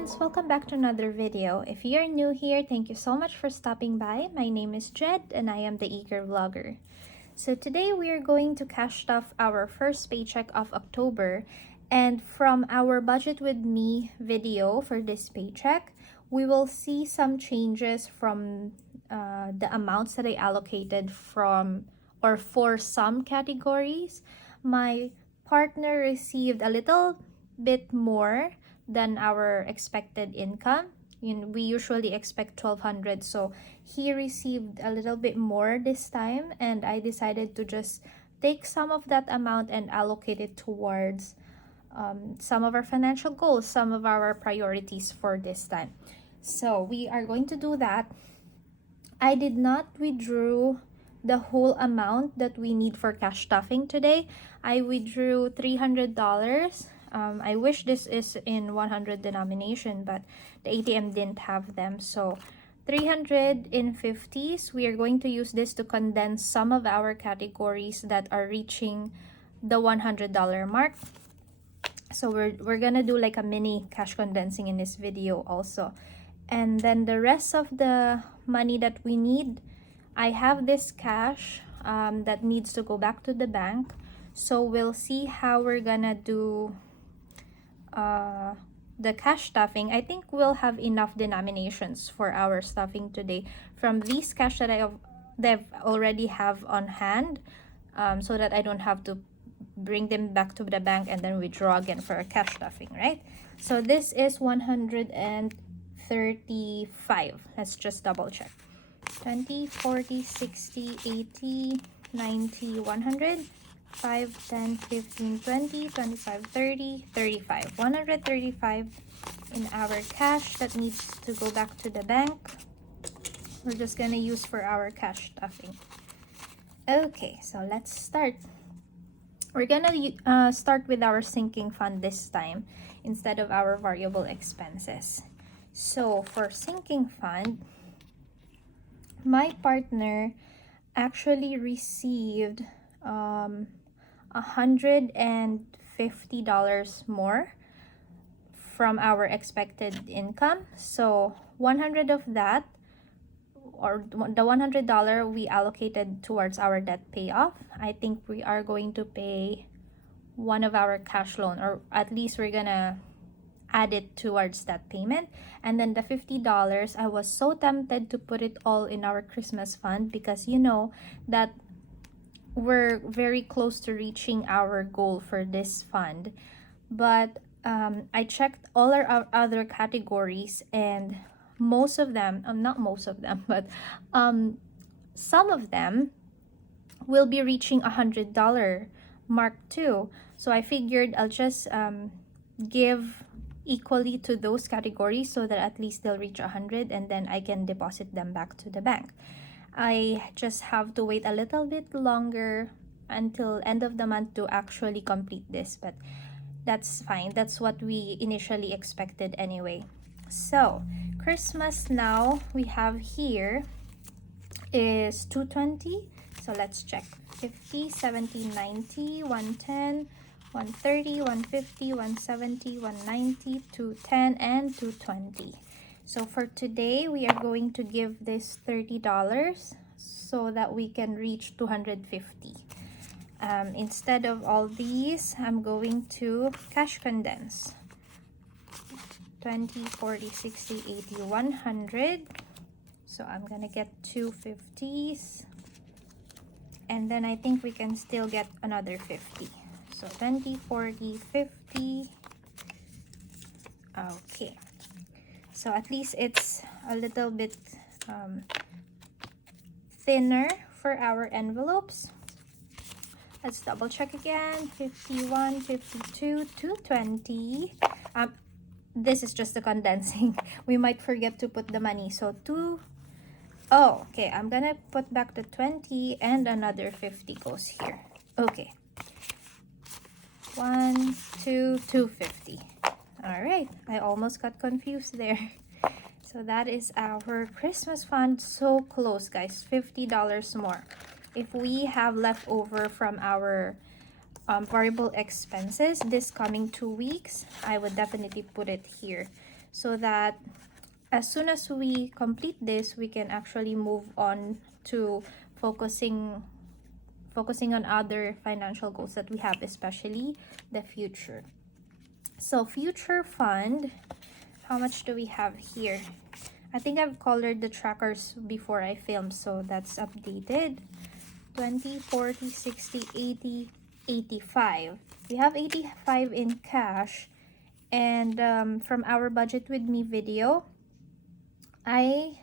friends, welcome back to another video. If you're new here, thank you so much for stopping by. My name is Jed and I am the Eager Vlogger. So today we are going to cash stuff our first paycheck of October, and from our budget with me video for this paycheck, we will see some changes from the amounts that I allocated from or for some categories. My partner received a little bit more than our expected income. We usually expect 1,200, so he received a little bit more this time, and I decided to just take some of that amount and allocate it towards some of our financial goals, some of our priorities for this time. So we are going to do that. I did not withdraw the whole amount that we need for cash stuffing today. I withdrew $300. I wish this is in 100 denomination, but the ATM didn't have them. So 300 in 50s. We are going to use this to condense some of our categories that are reaching the $100 mark. So we're gonna do like a mini cash condensing in this video also. And then the rest of the money that we need, I have this cash that needs to go back to the bank. So we'll see how we're gonna do the cash stuffing. I think we'll have enough denominations for our stuffing today from these cash that I already have on hand, so that I don't have to bring them back to the bank and then withdraw again for a cash stuffing, right? So this is 135. Let's just double check. 20, 40, 60, 80, 90, 100, 5, 10, 15, 20, 25, 30, 35. 135 in our cash that needs to go back to the bank. We're just gonna use for our cash stuffing. Okay, so let's start. We're gonna start with our sinking fund this time instead of our variable expenses. So for sinking fund, my partner actually received $150 more from our expected income. So 100 of that, or the $100 we allocated towards our debt payoff. I think we are going to pay one of our cash loan, or at least we're gonna add it towards that payment. And then the $50, I was so tempted to put it all in our Christmas fund, because you know that we're very close to reaching our goal for this fund. But I checked all our other categories, and most of them, not most of them, but some of them will be reaching $100 mark too. So I figured I'll just give equally to those categories so that at least they'll reach 100, and then I can deposit them back to the bank. I just have to wait a little bit longer until end of the month to actually complete this, but that's fine. That's what we initially expected anyway. So Christmas now we have here is 220. So let's check. 50, 70, 90, 110, 130, 150, 170, 190, 210, and 220. So for today, we are going to give this $30 so that we can reach 250. Instead of all these, I'm going to cash condense. 20, 40, 60, 80, 100. So I'm gonna get 250s. And then I think we can still get another 50. So 20, 40, 50. Okay. So at least it's a little bit thinner for our envelopes. Let's double check again. 51, 52, 220. This is just the condensing. We might forget to put the money. So oh, okay. I'm gonna put back the 20 and another 50 goes here. Okay. 1, 2, 250. All right, I almost got confused there. So that is our Christmas fund. So close, guys. $50 more. If we have leftover from our variable expenses this coming 2 weeks, I would definitely put it here. so that as soon as we complete this, we can actually move on to focusing on other financial goals that we have, especially the future. So future fund, how much do we have here? I think I've colored the trackers before I filmed, so that's updated. 20, 40, 60, 80, 85. We have 85 in cash. And from our Budget With Me video, I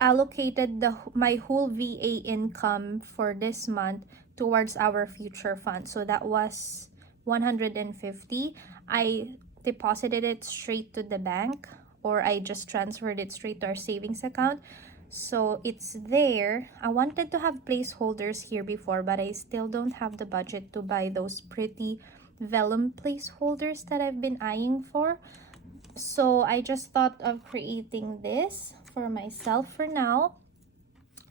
allocated my whole VA income for this month towards our future fund. So that was 150. I deposited it straight to the bank, or I just transferred it straight to our savings account. So it's there. I wanted to have placeholders here before, but I still don't have the budget to buy those pretty vellum placeholders that I've been eyeing for. So I just thought of creating this for myself for now.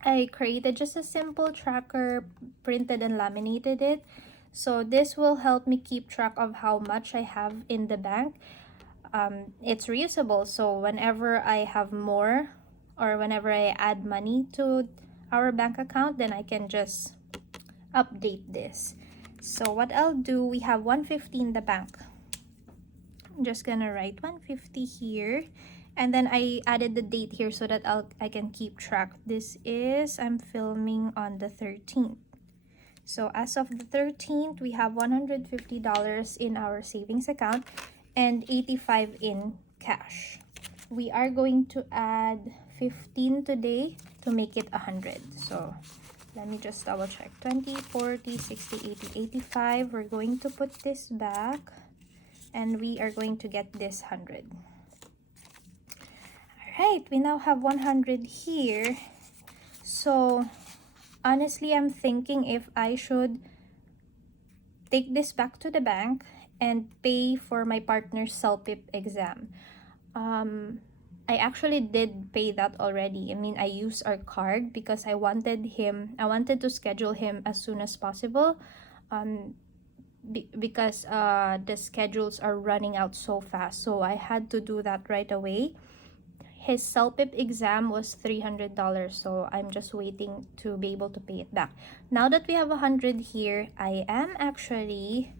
I created just a simple tracker, printed and laminated it. So this will help me keep track of how much I have in the bank. It's reusable, so whenever I have more or whenever I add money to our bank account, then I can just update this. So what I'll do, we have 150 in the bank. I'm just gonna write 150 here, and then I added the date here so that I can keep track. This is, I'm filming on the 13th. So as of the 13th, we have $150 in our savings account and 85 in cash. We are going to add 15 today to make it 100. So let me just double check. 20, 40, 60, 80, 85. We're going to put this back, and we are going to get this 100. Alright, we now have 100 here. So honestly, I'm thinking if I should take this back to the bank and pay for my partner's CELPIP exam. I actually did pay that already. I mean, I used our card because I wanted to schedule him as soon as possible. Because the schedules are running out so fast, so I had to do that right away. His CELPIP exam was $300, so I'm just waiting to be able to pay it back. Now that we have 100 here, I am actually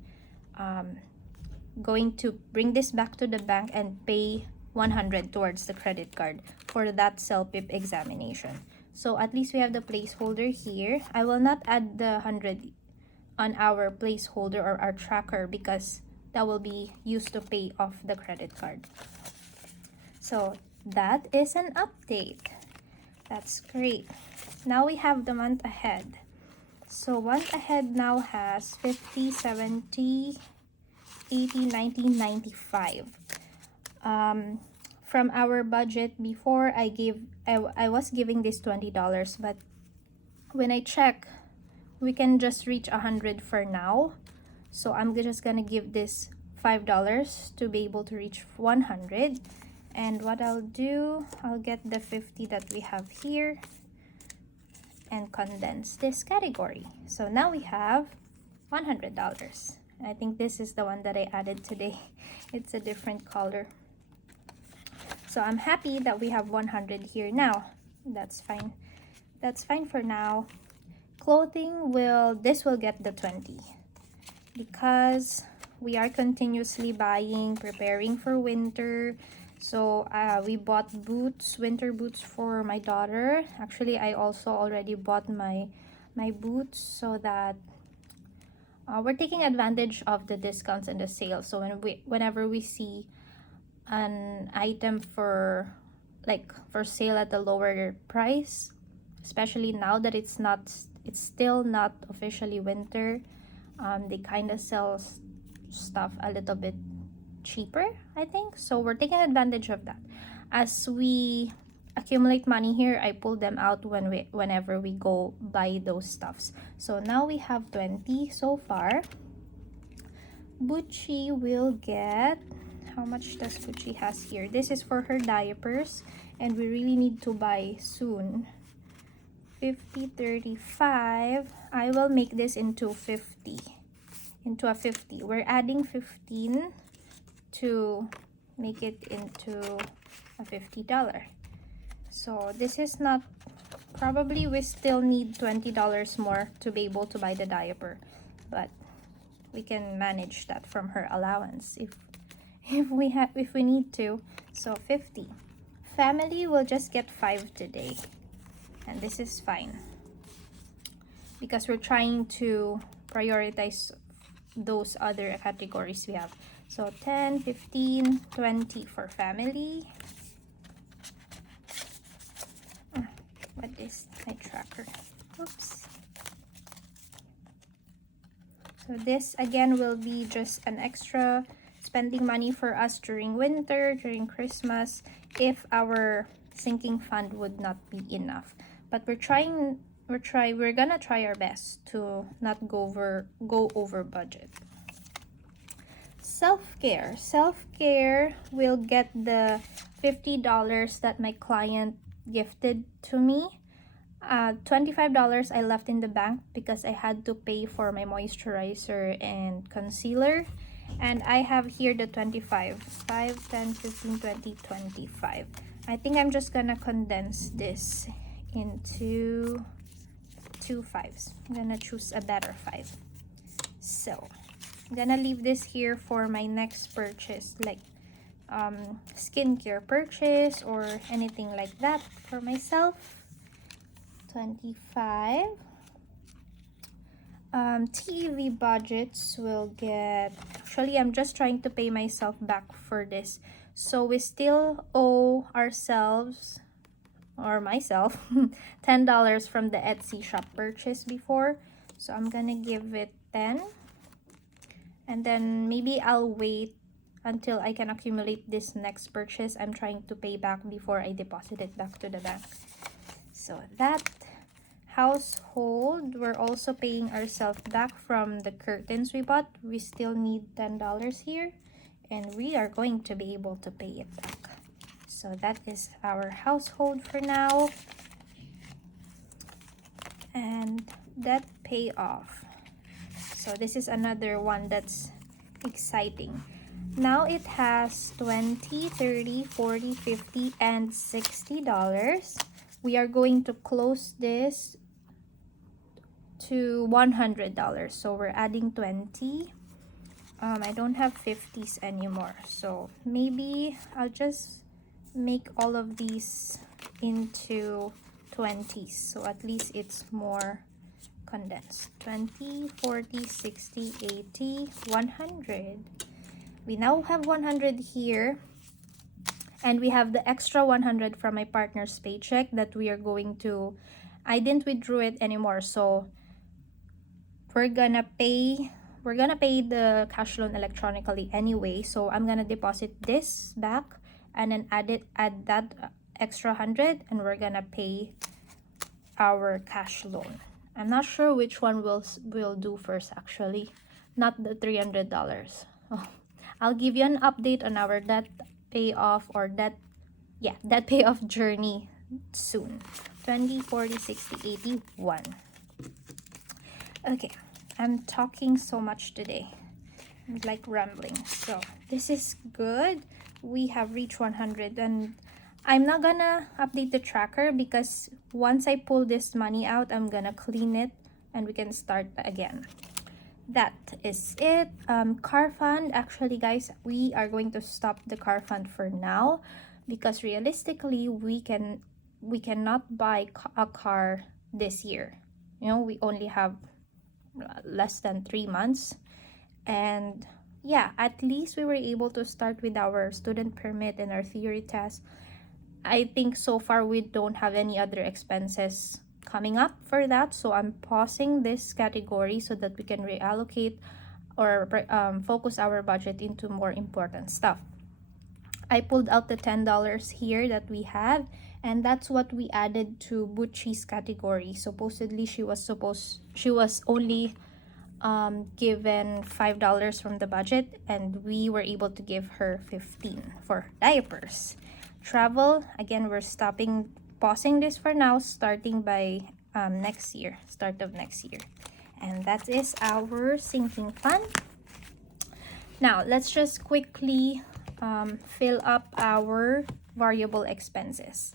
going to bring this back to the bank and pay 100 towards the credit card for that CELPIP examination. So at least we have the placeholder here. I will not add the 100 on our placeholder or our tracker because that will be used to pay off the credit card. So that is an update. That's great. Now we have the month ahead. So month ahead now has 50, 70, 80, 90, 95. From our budget before, I was giving this $20, but when I check, we can just reach 100 for now. So I'm just gonna give this $5 to be able to reach 100. And what I'll do, I'll get the 50 that we have here and condense this category. So now we have $100. I think this is the one that I added today. It's a different color. So I'm happy that we have 100 here now. That's fine. That's fine for now. Clothing this will get the 20 because we are continuously buying, preparing for winter. So we bought boots, winter boots for my daughter. Actually, I also already bought my boots so that we're taking advantage of the discounts and the sales. So whenever we see an item for sale at a lower price, especially now that it's still not officially winter, they kind of sell stuff a little bit cheaper, I think. So we're taking advantage of that. As we accumulate money here, I pull them out whenever we go buy those stuffs. So now we have 20 so far. Bucci will get, how much does Bucci has here? This is for her diapers, and we really need to buy soon. 50, 35. I will make this into a 50. We're adding 15 to make it into a $50. So this is not, probably we still need $20 more to be able to buy the diaper, but we can manage that from her allowance if we need to. So 50. Family will just get 5 today, and this is fine because we're trying to prioritize those other categories we have. So 10, 15, 20 for family. What is my tracker? Oops. So this again will be just an extra spending money for us during winter, during Christmas, if our sinking fund would not be enough. But we're gonna try our best to not go over budget. Self-care will get the $50 that my client gifted to me. $25 I left in the bank because I had to pay for my moisturizer and concealer, and I have here the 25. 5, 10, 15, 20, 25. I think I'm just gonna condense this into 2 5s. I'm gonna choose a better 5. So I'm gonna leave this here for my next purchase, like skincare purchase or anything like that for myself. 25. TV budgets will get, actually I'm just trying to pay myself back for this, so we still owe ourselves or myself $10 from the Etsy shop purchase before, so I'm gonna give it 10, and then maybe I'll wait until I can accumulate this next purchase I'm trying to pay back before I deposit it back to the bank. So that. Household, we're also paying ourselves back from the curtains we bought. We still need $10 here, and we are going to be able to pay it back. So that is our household for now. And debt payoff. So this is another one that's exciting. Now it has $20, $30, $40, $50, and $60. We are going to close this to $100, so we're adding 20. I don't have 50s anymore, so maybe I'll just make all of these into 20s, so at least it's more condensed. 20, 40, 60, 80, 100. We now have 100 here, and we have the extra 100 from my partner's paycheck that we are going to, I didn't withdraw it anymore, so we're gonna pay the cash loan electronically anyway. So I'm gonna deposit this back and then add that extra 100, and we're gonna pay our cash loan. I'm not sure which one we'll do first, actually, not the $300. Oh, I'll give you an update on our debt payoff or debt payoff journey soon. 20, 40, 60, 80, 1. Okay, I'm talking so much today. I'm like rambling. So this is good. We have reached 100, and I'm not gonna update the tracker because once I pull this money out, I'm gonna clean it and we can start again. That is it. Car fund, actually guys, we are going to stop the car fund for now because realistically we cannot buy a car this year. You know, we only have less than 3 months, and yeah, at least we were able to start with our student permit and our theory test. I think so far we don't have any other expenses coming up for that, so I'm pausing this category so that we can reallocate or focus our budget into more important stuff. I pulled out the $10 here that we have, and that's what we added to Bucci's category. Supposedly she was only given $5 from the budget, and we were able to give her 15 for diapers. Travel, again, we're pausing this for now, starting by start of next year. And that is our sinking fund. Now let's just quickly fill up our variable expenses.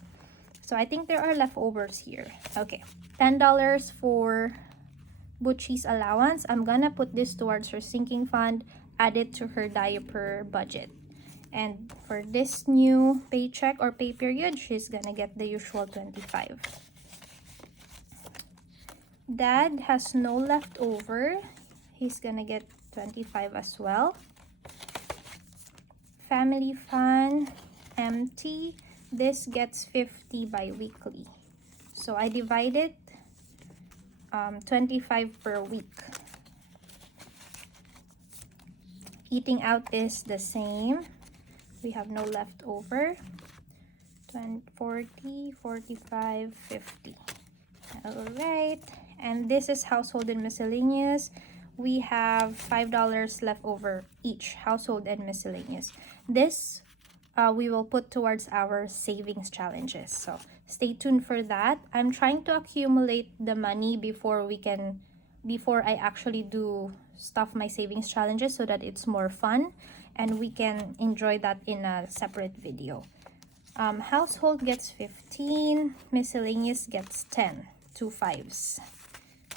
So I think there are leftovers here. Okay, $10 for Butchie's allowance. I'm gonna put this towards her sinking fund, add it to her diaper budget. And for this new paycheck or pay period, she's gonna get the usual 25. Dad has no leftover. He's gonna get 25 as well. Family fund, empty. This gets 50 bi-weekly. So I divided 25 per week. Eating out is the same. We have no leftover. 20, 40, 45, 50. All right. And this is household and miscellaneous. We have $5 left over each, household and miscellaneous. This we will put towards our savings challenges. So stay tuned for that. I'm trying to accumulate the money before I actually do stuff my savings challenges so that it's more fun and we can enjoy that in a separate video. Household gets 15, miscellaneous gets 10, 2 5s.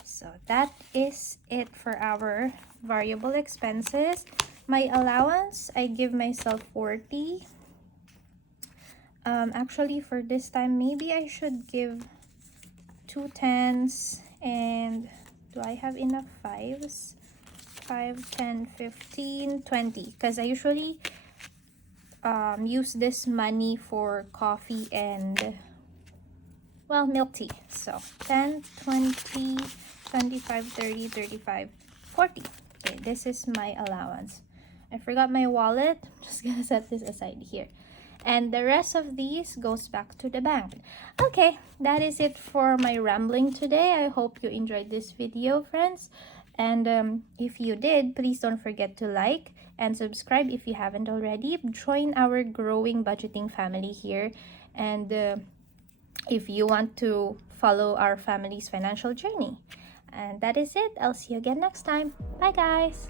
So that is it for our variable expenses. My allowance, I give myself 40. Actually for this time, maybe I should give 2 10s, and do I have enough 5s? 5, 10, 15, 20, because I usually use this money for coffee and, well, milk tea. So 10, 20, 25, 30, 35, 40. Okay, this is my allowance. I forgot my wallet. I'm just gonna set this aside here. And the rest of these goes back to the bank. Okay, that is it for my rambling today. I hope you enjoyed this video, friends. And if you did, please don't forget to like and subscribe if you haven't already. Join our growing budgeting family here. And if you want to follow our family's financial journey. And that is it. I'll see you again next time. Bye, guys.